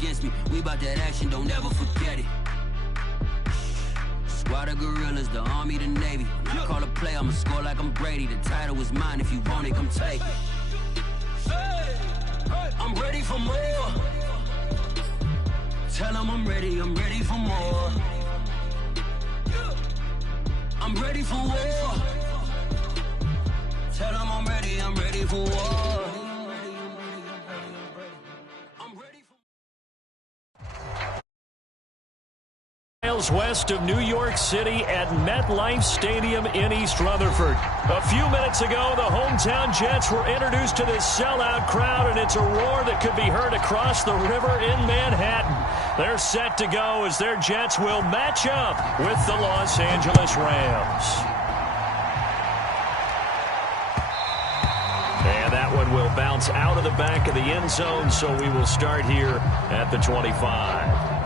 against me. We about that action, don't ever forget it. Squad of gorillas, the army, the navy. When I call a play, I'ma score like I'm Brady. The title is mine, if you want it, come take it. I'm ready for more. Tell them I'm ready for more. I'm ready for war. Tell them I'm ready for war. Miles west of New York City at MetLife Stadium in East Rutherford. A few minutes ago, the hometown Jets were introduced to this sellout crowd, and it's a roar that could be heard across the river in Manhattan. They're set to go as their Jets will match up with the Los Angeles Rams. And that one will bounce out of the back of the end zone, so we will start here at the 25.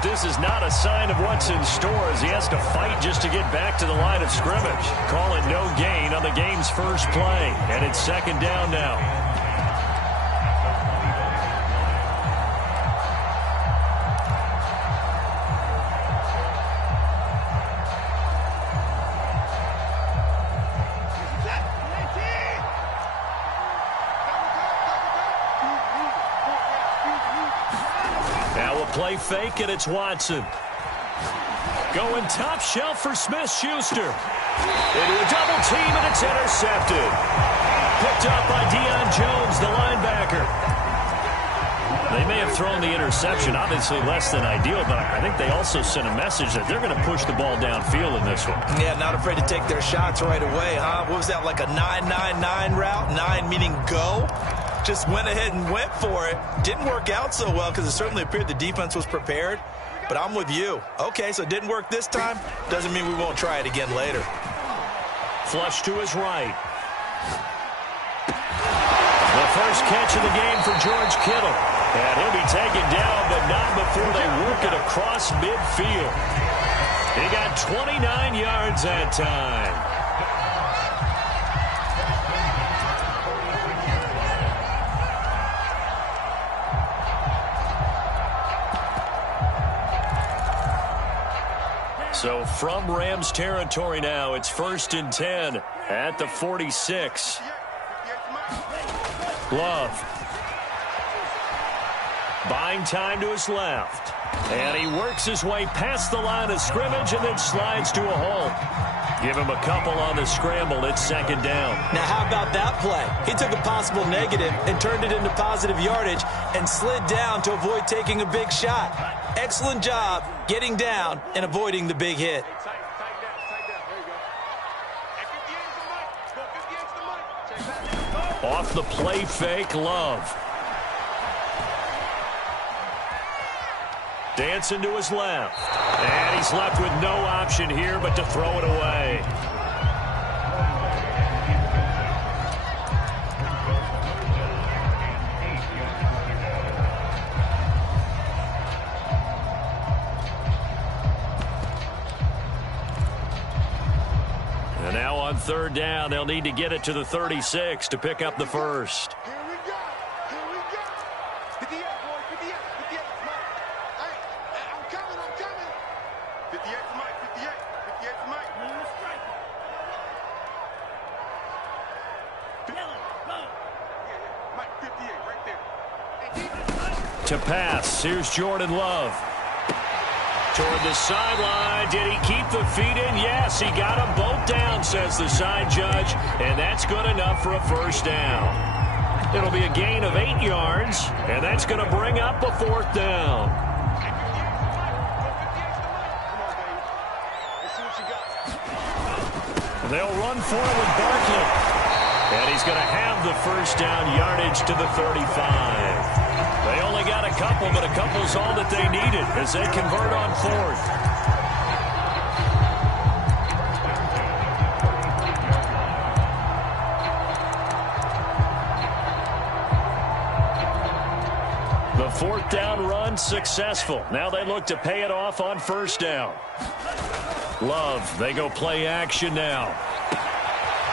This is not a sign of what's in store as he has to fight just to get back to the line of scrimmage. Call it no gain on the game's first play, and it's second down now. Play fake, and it's Watson. Going top shelf for Smith-Schuster. Into a double team, and it's intercepted. Picked up by Deion Jones, the linebacker. They may have thrown the interception, obviously less than ideal, but I think they also sent a message that they're going to push the ball downfield in this one. Yeah, not afraid to take their shots right away, huh? What was that, like a 9-9-9 route? 9 meaning go? Just went ahead and went for it. Didn't work out so well because it certainly appeared the defense was prepared. But I'm with you. Okay, so it didn't work this time. Doesn't mean we won't try it again later. Flush to his right. The first catch of the game for George Kittle. And he'll be taken down, but not before they work it across midfield. He got 29 yards that time. So from Rams territory now, it's 1st and 10 at the 46. Love. Buying time to his left. And he works his way past the line of scrimmage and then slides to a halt. Give him a couple on the scramble. It's second down. Now, how about that play? He took a possible negative and turned it into positive yardage and slid down to avoid taking a big shot. Excellent job getting down and avoiding the big hit. Off the play fake, Love. Dancing to his left. And he's left with no option here but to throw it away. And now on third down, they'll need to get it to the 36 to pick up the first. To pass, here's Jordan Love. Toward the sideline, did he keep the feet in? Yes, he got them both down, says the side judge, and that's good enough for a first down. It'll be a gain of 8 yards, and that's going to bring up a fourth down. They'll run for it with Barkley. And he's going to have the first down yardage to the 35. They only got a couple, but a couple's all that they needed as they convert on fourth. The fourth down run successful. Now they look to pay it off on first down. Love, they go play action now.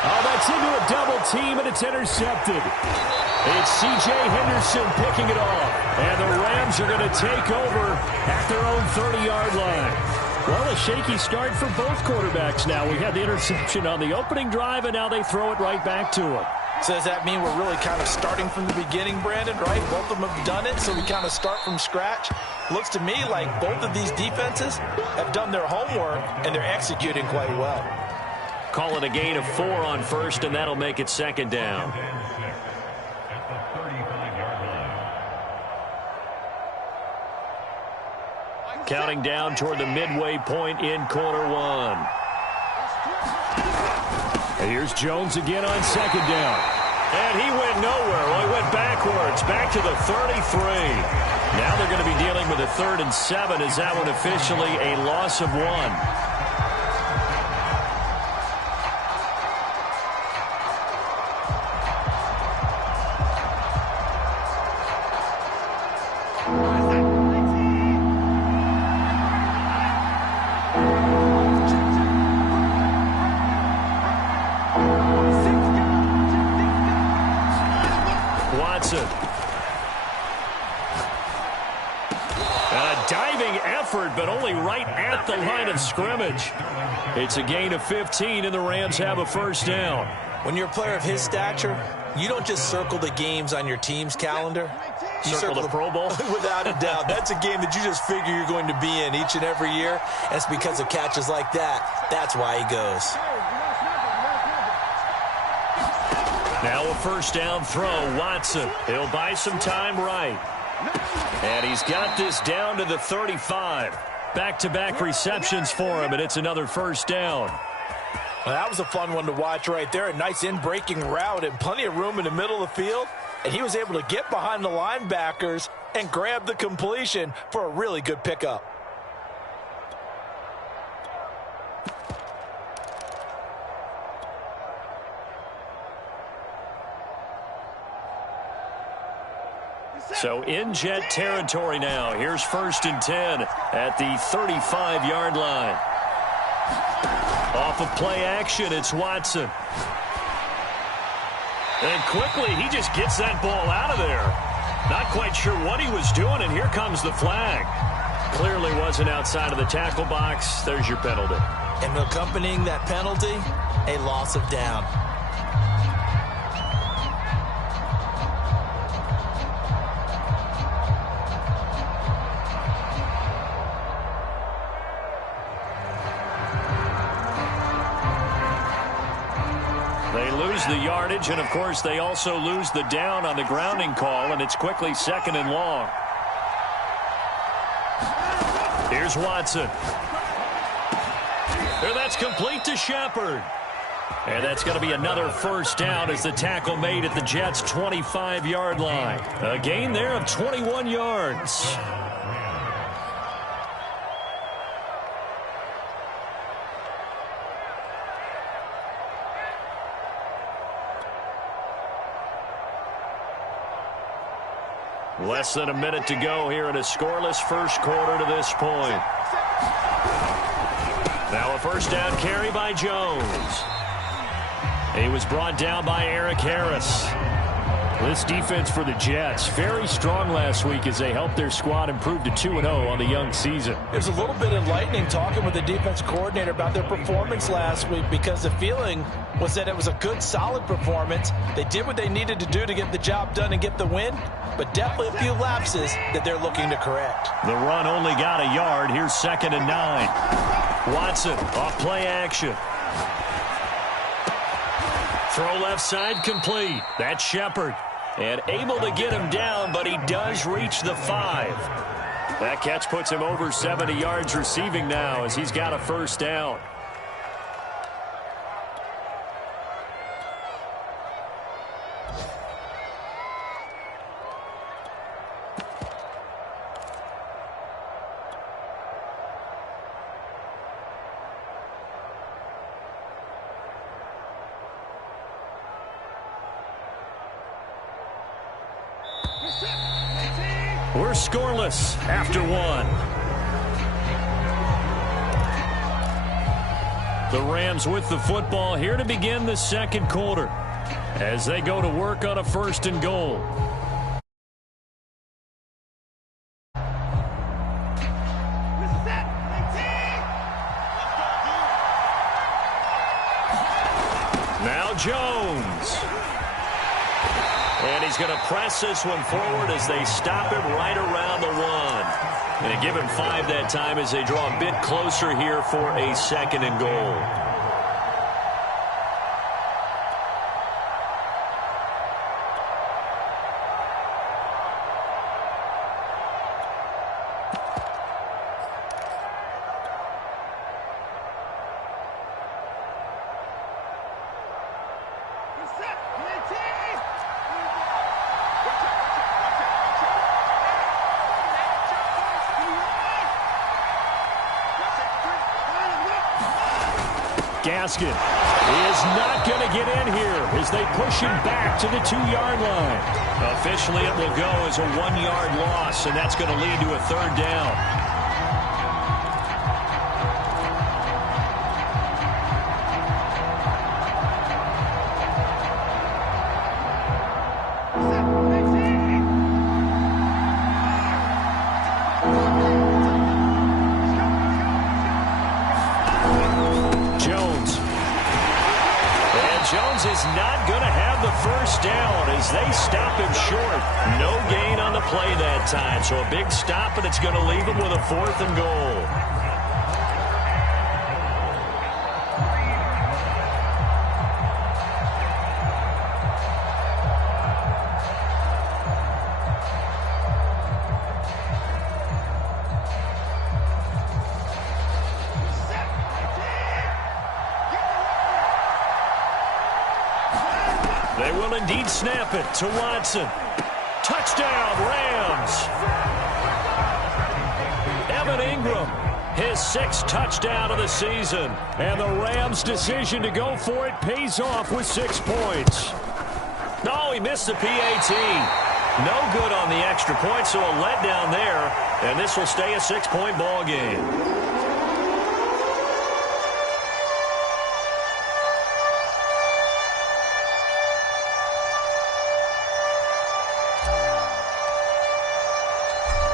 Oh, that's into a double team, and it's intercepted. It's C.J. Henderson picking it off. And the Rams are going to take over at their own 30-yard line. Well, a shaky start for both quarterbacks now. We had the interception on the opening drive, and now they throw it right back to him. So does that mean we're really kind of starting from the beginning, Brandon, right? Both of them have done it, so we kind of start from scratch. Looks to me like both of these defenses have done their homework, and they're executing quite well. Call it a gain of 4 on first, and that'll make it second down. Counting down toward the midway point in quarter one. And here's Jones again on second down. And he went nowhere. Well, he went backwards, back to the 33. Now they're going to be dealing with a 3rd and 7 as that one officially a loss of 1. But only right at the line of scrimmage. It's a gain of 15, and the Rams have a first down. When you're a player of his stature, you don't just circle the games on your team's calendar. You circle the Pro Bowl? Without a doubt. That's a game that you just figure you're going to be in each and every year. And it's because of catches like that. That's why he goes. Now a first down throw. Watson. He'll buy some time right. And he's got this down to the 35. Back-to-back receptions for him, and it's another first down. Well, that was a fun one to watch right there. A nice in-breaking route and plenty of room in the middle of the field. And he was able to get behind the linebackers and grab the completion for a really good pickup. So in Jet territory now. Here's 1st and 10 at the 35-yard line. Off of play action, it's Watson. And quickly, he just gets that ball out of there. Not quite sure what he was doing, and here comes the flag. Clearly wasn't outside of the tackle box. There's your penalty. And accompanying that penalty, a loss of down. They lose the yardage, and, of course, they also lose the down on the grounding call, and it's quickly 2nd and long. Here's Watson. And that's complete to Shepard. And that's going to be another first down as the tackle made at the Jets' 25-yard line. A gain there of 21 yards. Less than a minute to go here in a scoreless first quarter to this point. Now a first down carry by Jones. He was brought down by Eric Harris. This defense for the Jets, very strong last week as they helped their squad improve to 2-0 on the young season. There's a little bit enlightening talking with the defense coordinator about their performance last week because the feeling was that it was a good, solid performance. They did what they needed to do to get the job done and get the win, but definitely a few lapses that they're looking to correct. The run only got a yard. Here's 2nd and 9. Watson off play action. Throw left side complete. That's Shepard. And able to get him down, but he does reach the 5. That catch puts him over 70 yards receiving now as he's got a first down. We're scoreless after one. The Rams with the football here to begin the second quarter as they go to work on a 1st and goal. Now Jones. And he's going to press this one forward as they stop him right around the 1. And give him 5 that time as they draw a bit closer here for a 2nd and goal. Gaskin is not going to get in here as they push him back to the 2-yard line. Officially, it will go as a 1-yard loss, and that's going to lead to a 3rd down. Jones is not going to have the 1st down as they stop him short. No gain on the play that time. So a big stop, and it's going to leave him with a 4th and goal. They will indeed snap it to Watson. Touchdown, Rams. Evan Ingram, his 6th touchdown of the season. And the Rams' decision to go for it pays off with 6 points. No, he missed the PAT. No good on the extra point, so a letdown there. And this will stay a 6-point ball game.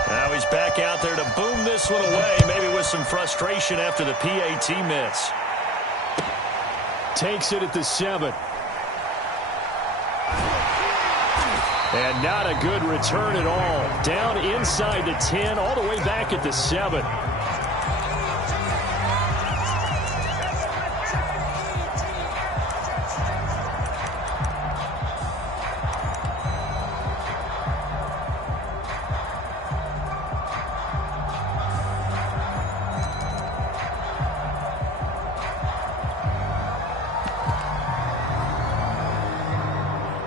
Now he's back out there to boom this one away, maybe with some frustration after the PAT miss. Takes it at the 7. And not a good return at all. Down inside the 10, all the way back at the 7.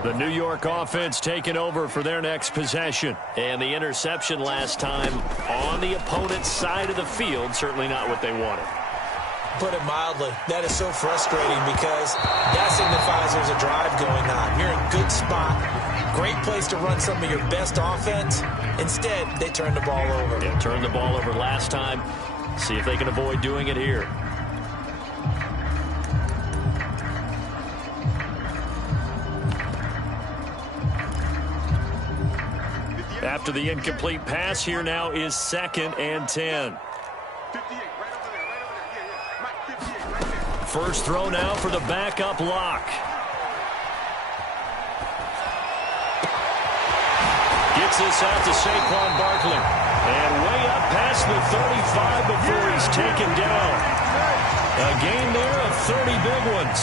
The New York offense taking over for their next possession. And the interception last time on the opponent's side of the field, certainly not what they wanted. Put it mildly, that is so frustrating because that signifies there's a drive going on. You're in a good spot, great place to run some of your best offense. Instead, they turn the ball over. Yeah, turned the ball over last time. See if they can avoid doing it here. After the incomplete pass, here now is 2nd and 10. First throw now for the backup lock. Gets this out to Saquon Barkley. And way up past the 35 before he's taken down. A gain there of 30 big ones.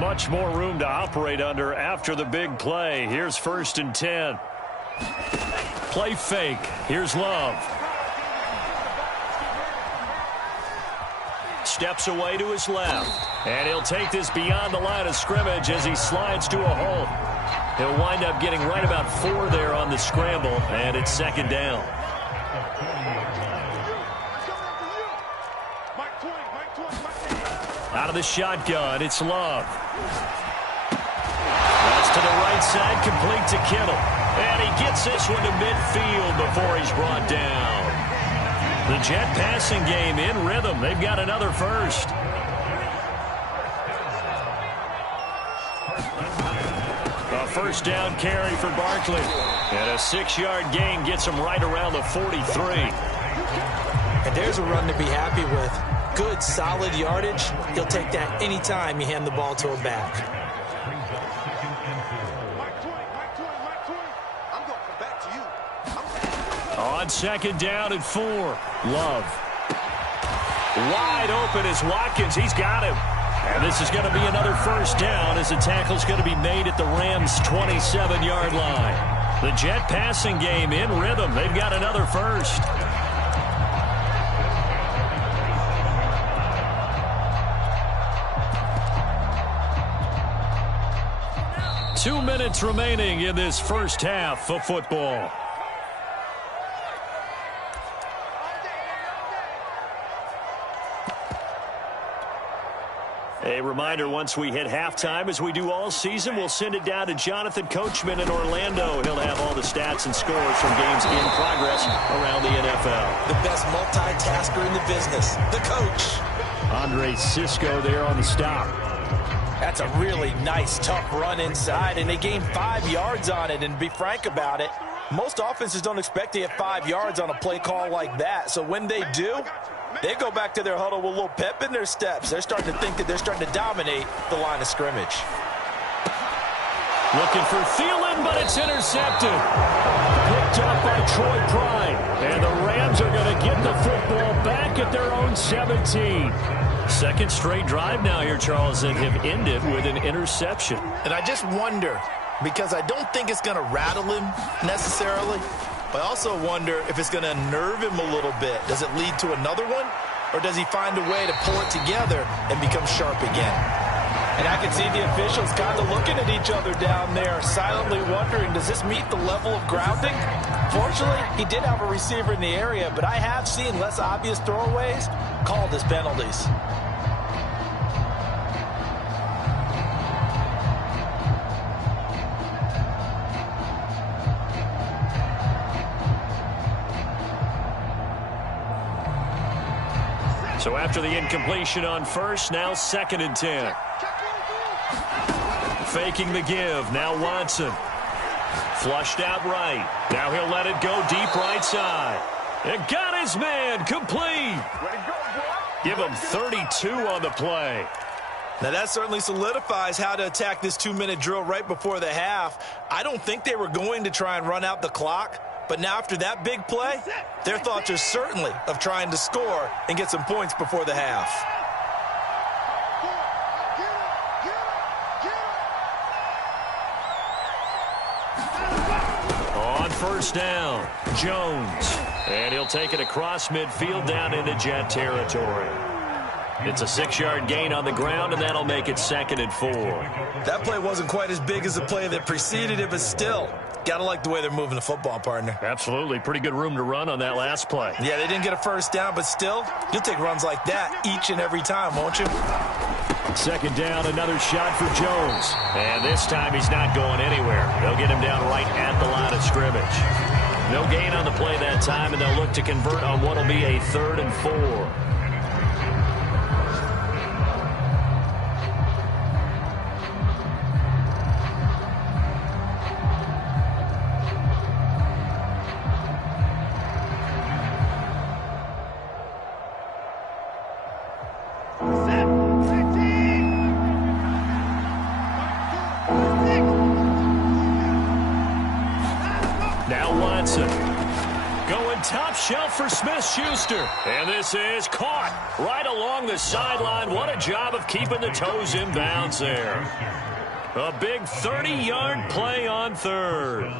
Much more room to operate under after the big play. Here's 1st and 10. Play fake. Here's Love. Steps away to his left. And he'll take this beyond the line of scrimmage as he slides to a halt. He'll wind up getting right about 4 there on the scramble, and it's second down. Out of the shotgun, it's Love. That's to the right side, complete to Kittle. And he gets this one to midfield before he's brought down. The Jet passing game in rhythm. They've got another first. A first down carry for Barkley. And a 6-yard gain gets him right around the 43. And there's a run to be happy with. Good, solid yardage. He'll take that anytime you hand the ball to him back. On second down and 4. Love. Wide open is Watkins. He's got him. And this is going to be another first down as the tackle's going to be made at the Rams' 27-yard line. The Jet passing game in rhythm. They've got another first. Two minutes remaining in this first half of football. A reminder, once we hit halftime, as we do all season, we'll send it down to Jonathan Coachman in Orlando. He'll have all the stats and scores from games in progress around the NFL. The best multitasker in the business, the coach. Andre Cisco there on the stop. That's a really nice, tough run inside, and they gained 5 yards on it. And to be frank about it, most offenses don't expect to get 5 yards on a play call like that. So when they do, they go back to their huddle with a little pep in their steps. They're starting to think that they're starting to dominate the line of scrimmage. Looking for Thielen, but it's intercepted. Picked up by Troy Pride. And the Rams are going to get the football back at their own 17. Second straight drive now here, Charles, that have ended with an interception. And I just wonder, because I don't think it's going to rattle him necessarily, but I also wonder if it's going to unnerve him a little bit. Does it lead to another one? Or does he find a way to pull it together and become sharp again? And I can see the officials kind of looking at each other down there, silently wondering, does this meet the level of grounding? Fortunately, he did have a receiver in the area, but I have seen less obvious throwaways called as penalties. So after the incompletion on first, now 2nd and 10. Faking the give. Now Watson. Flushed out right. Now he'll let it go deep right side. And got his man complete. Give him 32 on the play. Now that certainly solidifies how to attack this 2-minute drill right before the half. I don't think they were going to try and run out the clock. But now after that big play, their thoughts are certainly of trying to score and get some points before the half. On first down, Jones. And he'll take it across midfield down into Jet territory. It's a 6-yard gain on the ground, and that'll make it 2nd and 4. That play wasn't quite as big as the play that preceded it, but still, got to like the way they're moving the football, partner. Absolutely. Pretty good room to run on that last play. Yeah, they didn't get a first down, but still, you'll take runs like that each and every time, won't you? Second down, another shot for Jones. And this time he's not going anywhere. They'll get him down right at the line of scrimmage. No gain on the play that time, and they'll look to convert on what will be a 3rd and 4. Top shelf for Smith-Schuster. And this is caught right along the sideline. What a job of keeping the toes in bounds there. A big 30-yard play on 3rd.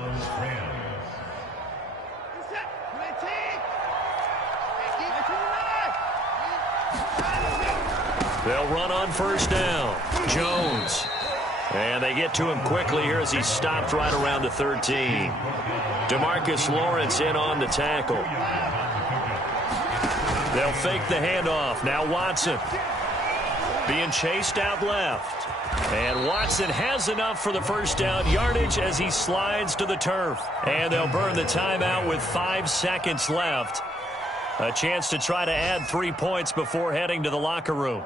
They'll run on first down. Jones. And they get to him quickly here as he stopped right around the 13. DeMarcus Lawrence in on the tackle. They'll fake the handoff. Now Watson being chased out left. And Watson has enough for the first down yardage as he slides to the turf. And they'll burn the timeout with 5 seconds left. A chance to try to add 3 points before heading to the locker room.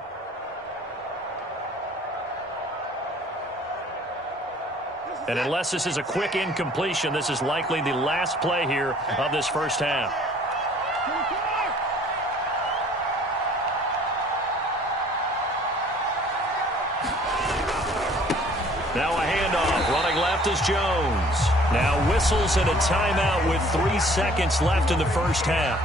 And unless this is a quick incompletion, this is likely the last play here of this first half. Now a handoff. Running left is Jones. Now whistles and a timeout with 3 seconds left in the first half.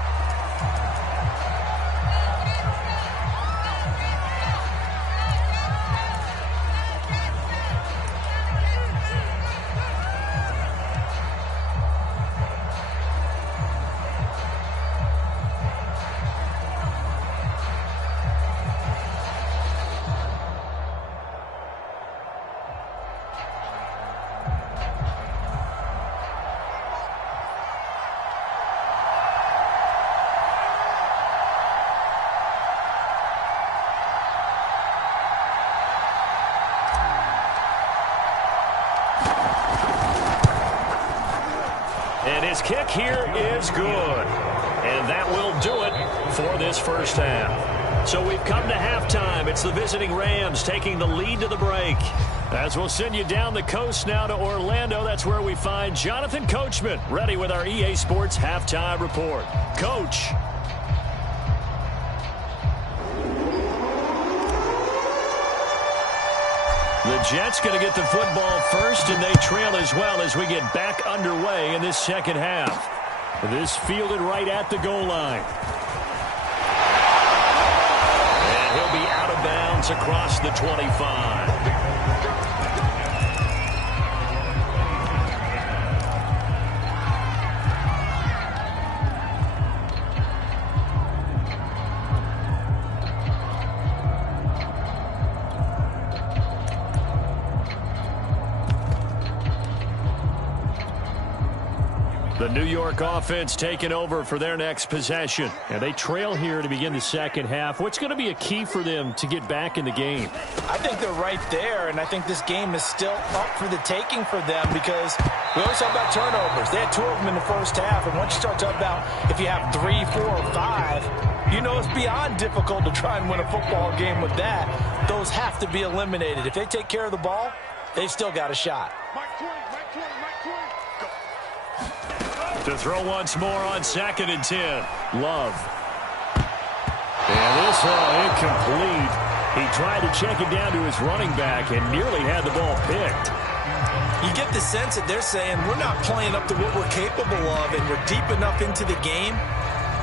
And his kick here is good. And that will do it for this first half. So we've come to halftime. It's the visiting Rams taking the lead to the break. As we'll send you down the coast now to Orlando, that's where we find Jonathan Coachman ready with our EA Sports Halftime Report. Coach. The Jets going to get the football first, and they trail as well as we get back underway in this second half. This fielded right at the goal line. And he'll be out of bounds across the 25. The New York offense taking over for their next possession. And they trail here to begin the second half. What's going to be a key for them to get back in the game? I think they're right there, and I think this game is still up for the taking for them because we always talk about turnovers. They had 2 of them in the first half, and once you start talking about if you have 3, 4, or 5, you know it's beyond difficult to try and win a football game with that. Those have to be eliminated. If they take care of the ball, they've still got a shot. To throw once more on 2nd and 10. Love. And this one incomplete. He tried to check it down to his running back and nearly had the ball picked. You get the sense that they're saying we're not playing up to what we're capable of, and we're deep enough into the game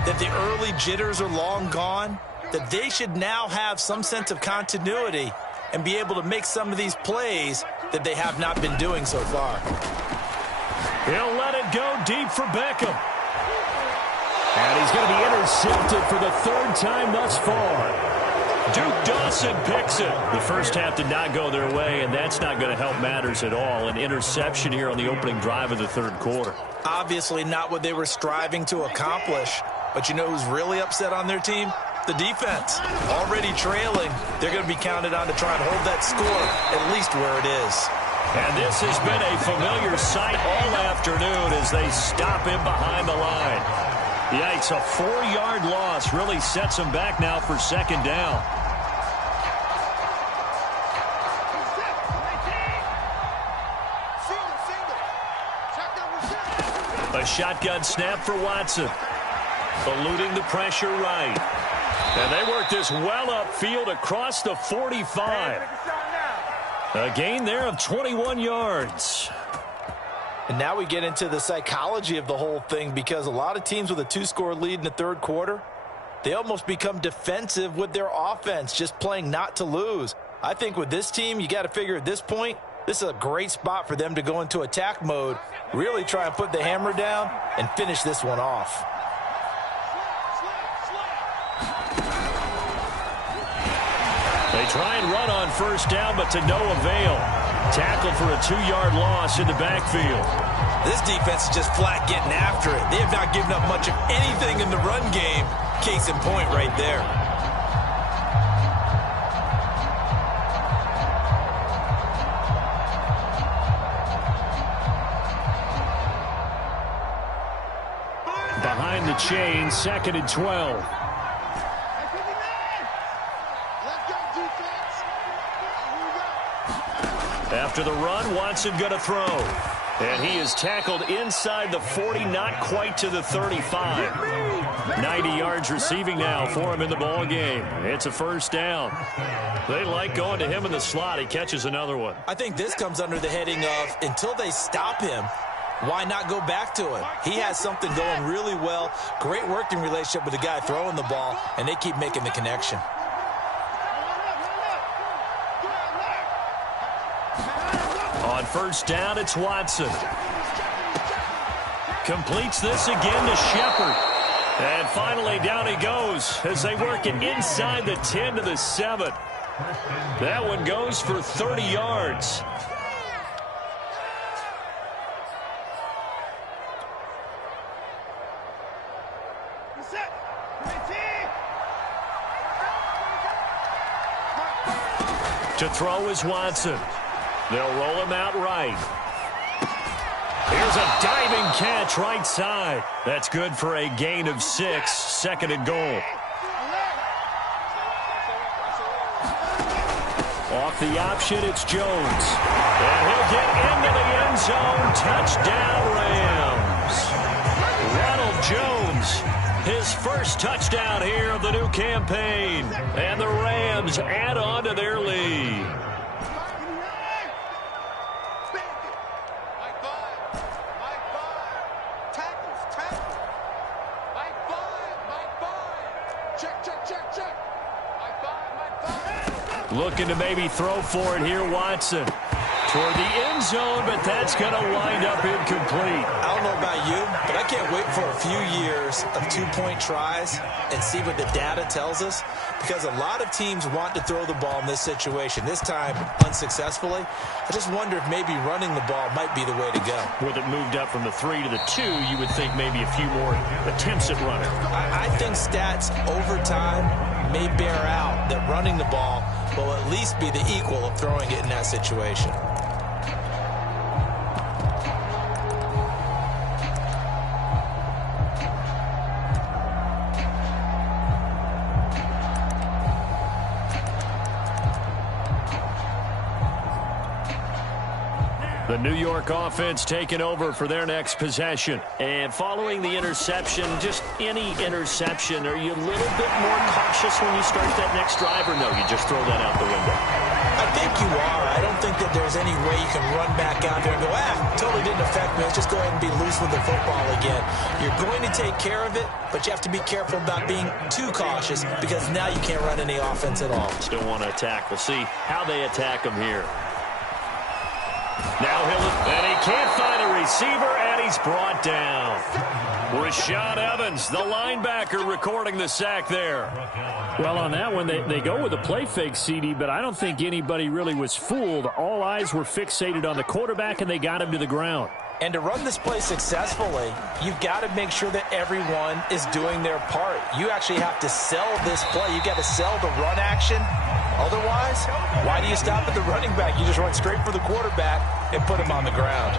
that the early jitters are long gone, that they should now have some sense of continuity and be able to make some of these plays that they have not been doing so far. He'll let it go deep for Beckham. And he's going to be intercepted for the 3rd time thus far. Duke Dawson picks it. The first half did not go their way, and that's not going to help matters at all. An interception here on the opening drive of the 3rd quarter. Obviously not what they were striving to accomplish. But you know who's really upset on their team? The defense. Already trailing. They're going to be counted on to try and hold that score at least where it is. And this has been a familiar sight all afternoon as they stop him behind the line. Yikes, a 4-yard loss really sets him back now for 2nd down. A shotgun snap for Watson. Eluding the pressure right. And they work this well upfield across the 45. A gain there of 21 yards. And now we get into the psychology of the whole thing because a lot of teams with a 2-score lead in the 3rd quarter, they almost become defensive with their offense, just playing not to lose. I think with this team, you got to figure at this point, this is a great spot for them to go into attack mode, really try and put the hammer down and finish this one off. They try and run on first down, but to no avail. Tackled for a 2-yard loss in the backfield. This defense is just flat getting after it. They have not given up much of anything in the run game. Case in point right there. Behind the chain, 2nd and 12. After the run, Watson going to throw. And he is tackled inside the 40, not quite to the 35. 90 yards receiving now for him in the ball game. It's a first down. They like going to him in the slot. He catches another one. I think this comes under the heading of until they stop him, why not go back to him? He has something going really well. Great working relationship with the guy throwing the ball, and they keep making the connection. On first down, it's Watson. Completes this again to Shepard. And finally, down he goes as they work it inside the 10 to the 7. That one goes for 30 yards. To throw is Watson. They'll roll him out right. Here's a diving catch right side. That's good for a gain of 6, 2nd and goal. Off the option, it's Jones. And he'll get into the end zone. Touchdown, Rams. Ronald Jones, his first touchdown here of the new campaign. And the Rams add on to their lead. Looking to maybe throw for it here, Watson. Toward the end zone, but that's going to wind up incomplete. I don't know about you, but I can't wait for a few years of 2-point tries and see what the data tells us, because a lot of teams want to throw the ball in this situation. This time, unsuccessfully. I just wonder if maybe running the ball might be the way to go. With it moved up from the 3 to the 2, you would think maybe a few more attempts at running. I think stats over time may bear out that running the ball will at least be the equal of throwing it in that situation. The New York offense taking over for their next possession. And following the interception, just any interception, are you a little bit more cautious when you start that next drive, or no, you just throw that out the window? I think you are. I don't think that there's any way you can run back out there and go, totally didn't affect me. Let's just go ahead and be loose with the football again. You're going to take care of it, but you have to be careful about being too cautious, because now you can't run any offense at all. Still want to attack. We'll see how they attack him here. Now and he can't find a receiver, and he's brought down. Rashad Evans, the linebacker, recording the sack there. Well, on that one, they go with a play fake, CD, but I don't think anybody really was fooled. All eyes were fixated on the quarterback, and they got him to the ground. And to run this play successfully, you've got to make sure that everyone is doing their part. You actually have to sell this play. You've got to sell the run action. Otherwise, why do you stop at the running back? You just run straight for the quarterback and put him on the ground.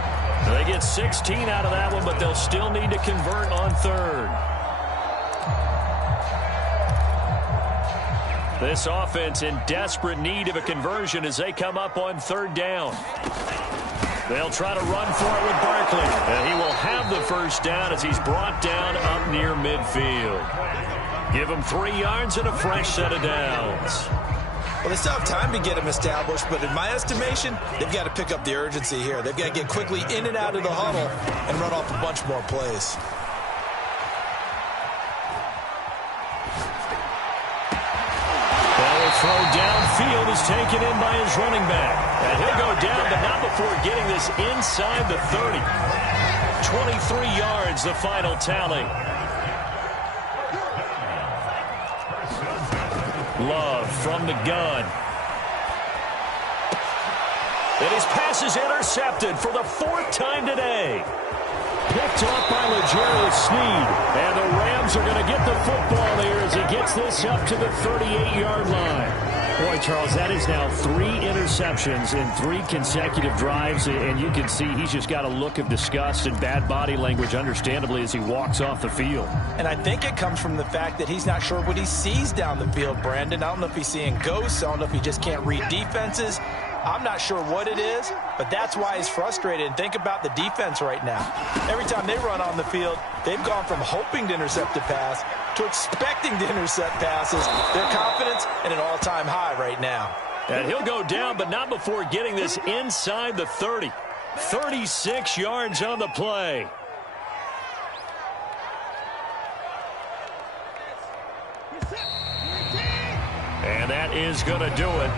They get 16 out of that one, but they'll still need to convert on third. This offense in desperate need of a conversion as they come up on third down. They'll try to run for it with Barkley, and he will have the first down as he's brought down up near midfield. Give him 3 yards and a fresh set of downs. Well, they still have time to get him established, but in my estimation, they've got to pick up the urgency here. They've got to get quickly in and out of the huddle and run off a bunch more plays. Well, a throw downfield is taken in by his running back. And he'll go down, but not before getting this inside the 30. 23 yards, the final tally. Love from the gun. And his pass is intercepted for the 4th time today. Picked off by L'Jarius Sneed. And the Rams are going to get the football here as he gets this up to the 38-yard line. Boy, Charles, that is now 3 interceptions in 3 consecutive drives, and you can see he's just got a look of disgust and bad body language, understandably, as he walks off the field. And I think it comes from the fact that he's not sure what he sees down the field, Brandon. I don't know if he's seeing ghosts. I don't know if he just can't read defenses. I'm not sure what it is, but that's why he's frustrated. And think about the defense right now. Every time they run on the field, they've gone from hoping to intercept a pass to expecting to intercept passes. Their confidence at an all-time high right now. And he'll go down, but not before getting this inside the 30. 36 yards on the play. And that is going to do it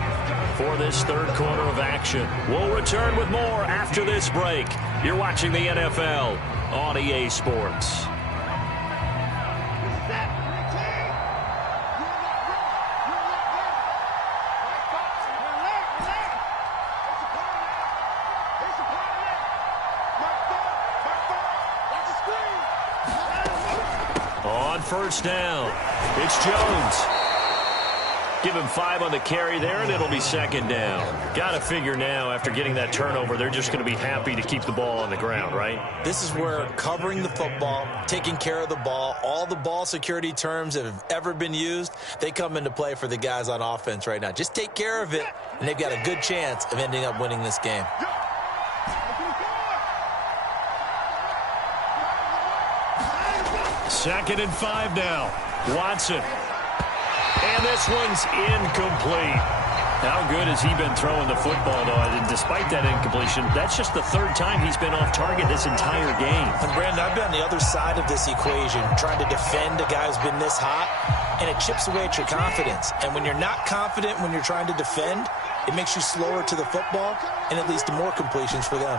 for this 3rd quarter of action. We'll return with more after this break. You're watching the NFL on EA Sports. On 1st down, it's Jones. Give him 5 on the carry there, and it'll be 2nd down. Got to figure now, after getting that turnover, they're just going to be happy to keep the ball on the ground, right? This is where covering the football, taking care of the ball, all the ball security terms that have ever been used, they come into play for the guys on offense right now. Just take care of it, and they've got a good chance of ending up winning this game. Second and 5 now. Watson. And this one's incomplete. How good has he been throwing the football, though? And despite that incompletion, that's just the 3rd time he's been off target this entire game. And Brandon, I've been on the other side of this equation, trying to defend a guy who's been this hot, and it chips away at your confidence. And when you're not confident when you're trying to defend, it makes you slower to the football, and it leads to more completions for them.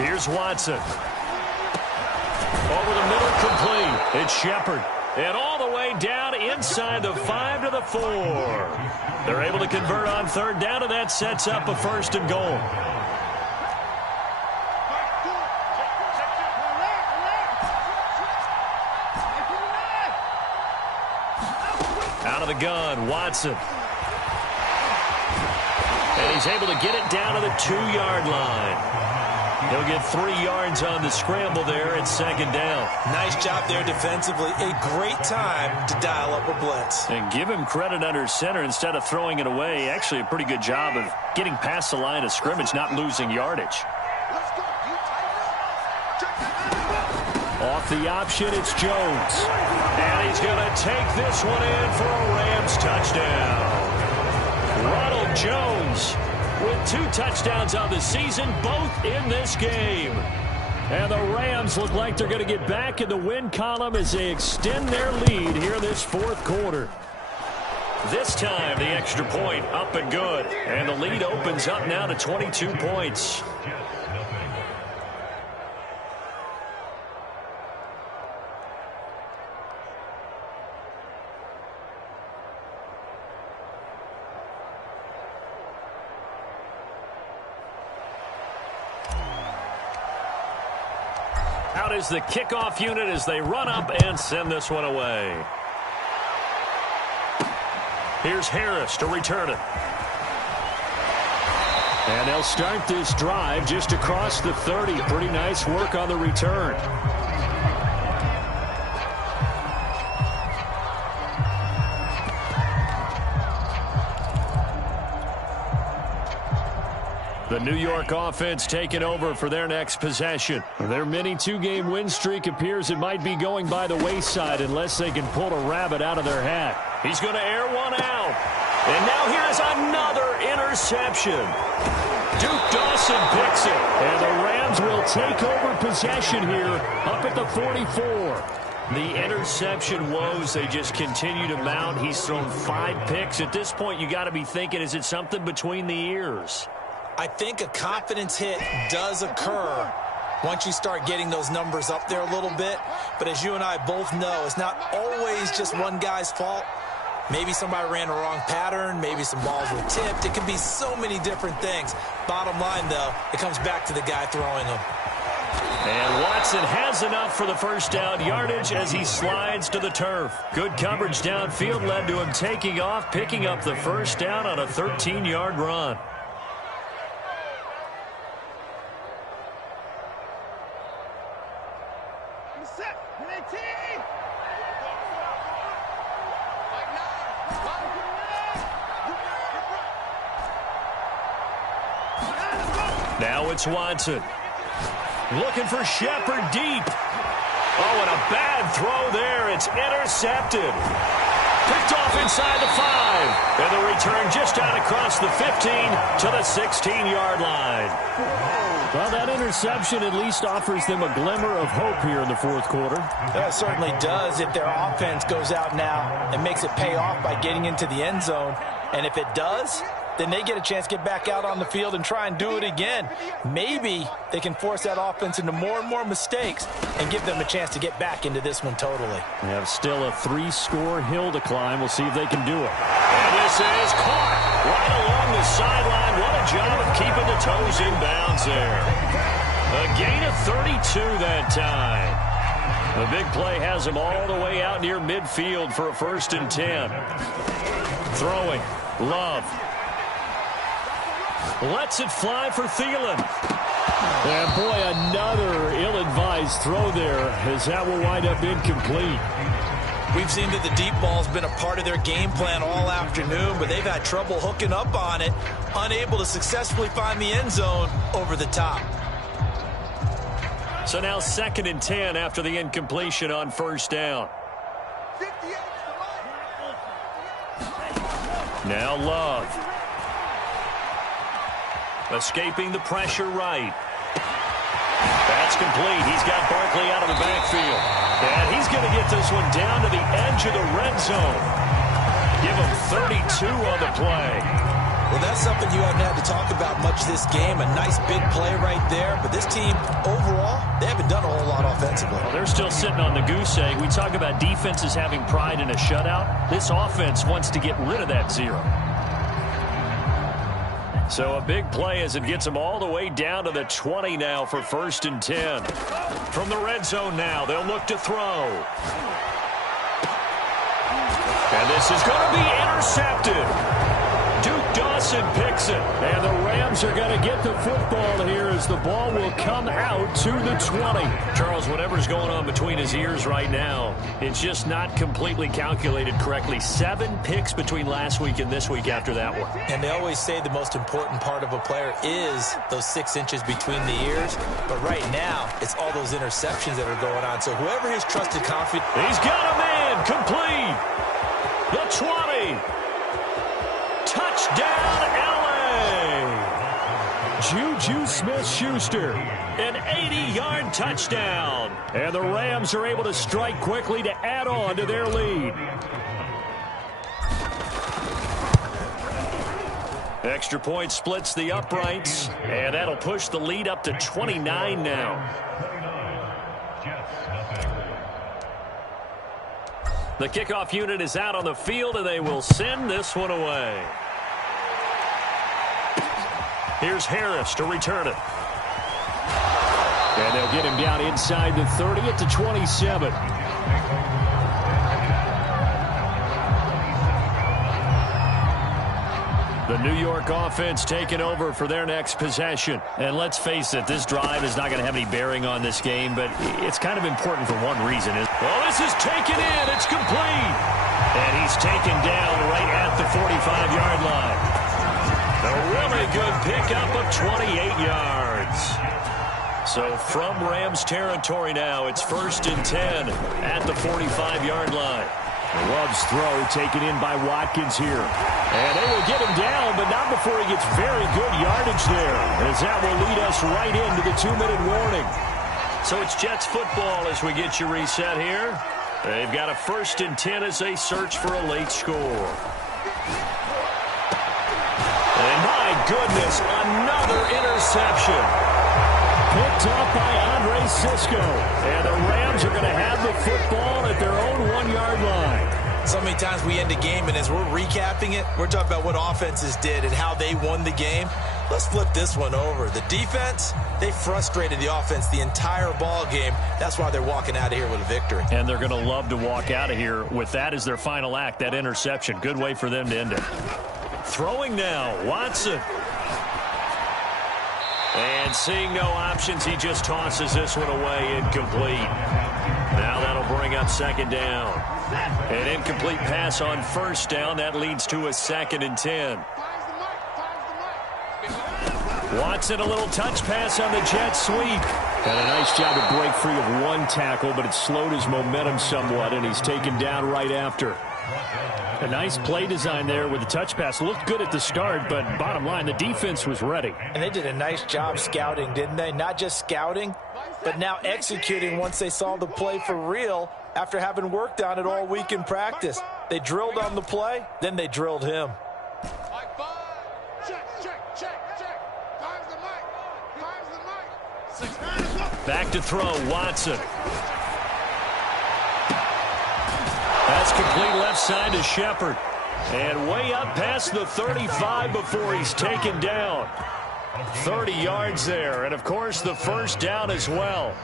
Here's Watson. Over the middle, complete. It's Shepard. And all the way down inside the 5 to the 4. They're able to convert on 3rd down, and that sets up a 1st and goal. Out of the gun, Watson. And he's able to get it down to the 2-yard line. He'll get 3 yards on the scramble there at 2nd down. Nice job there defensively. A great time to dial up a blitz. And give him credit under center instead of throwing it away. Actually a pretty good job of getting past the line of scrimmage, not losing yardage. Off the option, it's Jones. And he's going to take this one in for a Rams touchdown. Ronald Jones with 2 touchdowns on the season, both in this game. And the Rams look like they're going to get back in the win column as they extend their lead here this 4th quarter. This time, the extra point up and good. And the lead opens up now to 22 points. Out is the kickoff unit as they run up and send this one away. Here's Harris to return it. And they'll start this drive just across the 30. Pretty nice work on the return. The New York offense taking over for their next possession. Their mini 2-game win streak appears it might be going by the wayside unless they can pull a rabbit out of their hat. He's going to air one out. And now here's another interception. Duke Dawson picks it. And the Rams will take over possession here up at the 44. The interception woes, they just continue to mount. He's thrown 5 picks. At this point, you got to be thinking, is it something between the ears? I think a confidence hit does occur once you start getting those numbers up there a little bit. But as you and I both know, it's not always just one guy's fault. Maybe somebody ran a wrong pattern. Maybe some balls were tipped. It could be so many different things. Bottom line, though, it comes back to the guy throwing them. And Watson has enough for the first down yardage as he slides to the turf. Good coverage downfield led to him taking off, picking up the first down on a 13-yard run. Now it's Watson. Looking for Shepard deep. Oh, and a bad throw there. It's intercepted. Picked off inside the 5. And the return just out across the 15 to the 16-yard line. Well, that interception at least offers them a glimmer of hope here in the fourth quarter. That certainly does if their offense goes out now and makes it pay off by getting into the end zone. And if it does, then they get a chance to get back out on the field and try and do it again. Maybe they can force that offense into more and more mistakes and give them a chance to get back into this one totally. They have still a 3-score hill to climb. We'll see if they can do it. And this is caught right along the sideline. What a job of keeping the toes in bounds there. A gain of 32 that time. The big play has him all the way out near midfield for a 1st and 10. Throwing. Love. Lets it fly for Thielen. And boy, another ill-advised throw there as that will wind up incomplete. We've seen that the deep ball's been a part of their game plan all afternoon, but they've had trouble hooking up on it, unable to successfully find the end zone over the top. So now 2nd and 10 after the incompletion on 1st down. Now Love. Escaping the pressure right. That's complete. He's got Barkley out of the backfield. And he's going to get this one down to the edge of the red zone. Give him 32 on the play. Well, that's something you haven't had to talk about much this game. A nice big play right there. But this team, overall, they haven't done a whole lot offensively. Well, they're still sitting on the goose egg. We talk about defenses having pride in a shutout. This offense wants to get rid of that 0. So a big play as it gets them all the way down to the 20 now for 1st and 10. From the red zone now, they'll look to throw. And this is going to be intercepted. Duke Dawson picks it. And the Rams are going to get the football here as the ball will come out to the 20. Charles, whatever's going on between his ears right now, it's just not completely calculated correctly. 7 picks between last week and this week after that one. And they always say the most important part of a player is those 6 inches between the ears. But right now, it's all those interceptions that are going on. So whoever his trusted confidence... He's got a man complete. The 20. Touchdown, L.A. Juju Smith-Schuster, an 80-yard touchdown. And the Rams are able to strike quickly to add on to their lead. Extra point splits the uprights, and that'll push the lead up to 29 now. The kickoff unit is out on the field, and they will send this one away. Here's Harris to return it. And they'll get him down inside the 30 at the 27. The New York offense taking over for their next possession. And let's face it, this drive is not going to have any bearing on this game, but it's kind of important for one reason. Well, this is taken in. It's complete. And he's taken down right at the 45-yard line. A really good pickup of 28 yards. So from Rams territory now, it's 1st and 10 at the 45-yard line. Love's throw taken in by Watkins here. And they will get him down, but not before he gets very good yardage there, as that will lead us right into the 2-minute warning. So it's Jets football as we get you reset here. They've got a 1st and 10 as they search for a late score. And my goodness, another interception. Picked up by Andre Cisco. And the Rams are going to have the football at their own 1-yard line. So many times we end a game, and as we're recapping it, we're talking about what offenses did and how they won the game. Let's flip this one over. The defense, they frustrated the offense the entire ball game. That's why they're walking out of here with a victory. And they're going to love to walk out of here with that as their final act, that interception. Good way for them to end it. Throwing now, Watson. And seeing no options, he just tosses this one away, incomplete. Now that'll bring up second down. An incomplete pass on first down. That leads to a 2nd and 10. Watson, a little touch pass on the jet sweep. And a nice job to break free of one tackle, but it slowed his momentum somewhat, and he's taken down right after. A nice play design there with the touch pass. Looked good at the start, but bottom line, the defense was ready. And they did a nice job scouting, didn't they? Not just scouting, but now executing once they saw the play for real after having worked on it all week in practice. They drilled on the play, then they drilled him. Back to throw, Watson. That's complete left side to Shepard. And way up past the 35 before he's taken down. 30 yards there, and of course the first down as well.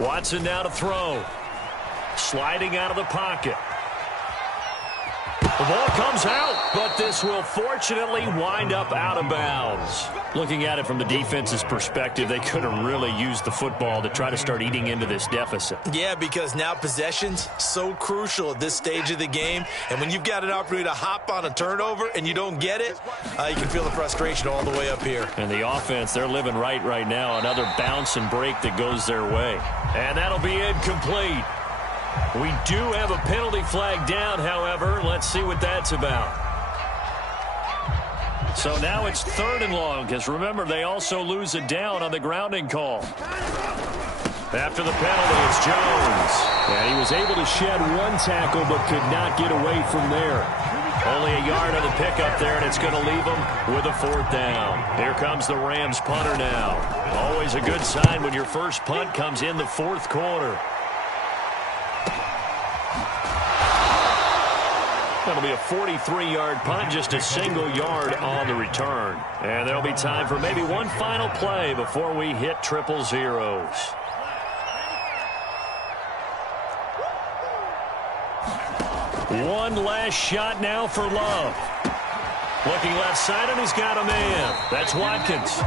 Watson now to throw. Sliding out of the pocket. The ball comes out, but this will fortunately wind up out of bounds. Looking at it from the defense's perspective, they could have really used the football to try to start eating into this deficit. Yeah, because now possession's so crucial at this stage of the game. And when you've got an opportunity to hop on a turnover and you don't get it, you can feel the frustration all the way up here. And the offense, they're living right now. Another bounce and break that goes their way. And that'll be incomplete. We do have a penalty flag down, however. Let's see what that's about. So now it's 3rd and long, because remember, they also lose a down on the grounding call. After the penalty, it's Jones. Yeah, he was able to shed one tackle, but could not get away from there. Only a yard on the pickup there, and it's going to leave them with a 4th down. Here comes the Rams punter now. Always a good sign when your first punt comes in the 4th quarter. That'll be a 43-yard punt, just a single yard on the return. And there'll be time for maybe one final play before we hit triple zeros. One last shot now for Love. Looking left side, and he's got a man. That's Watkins.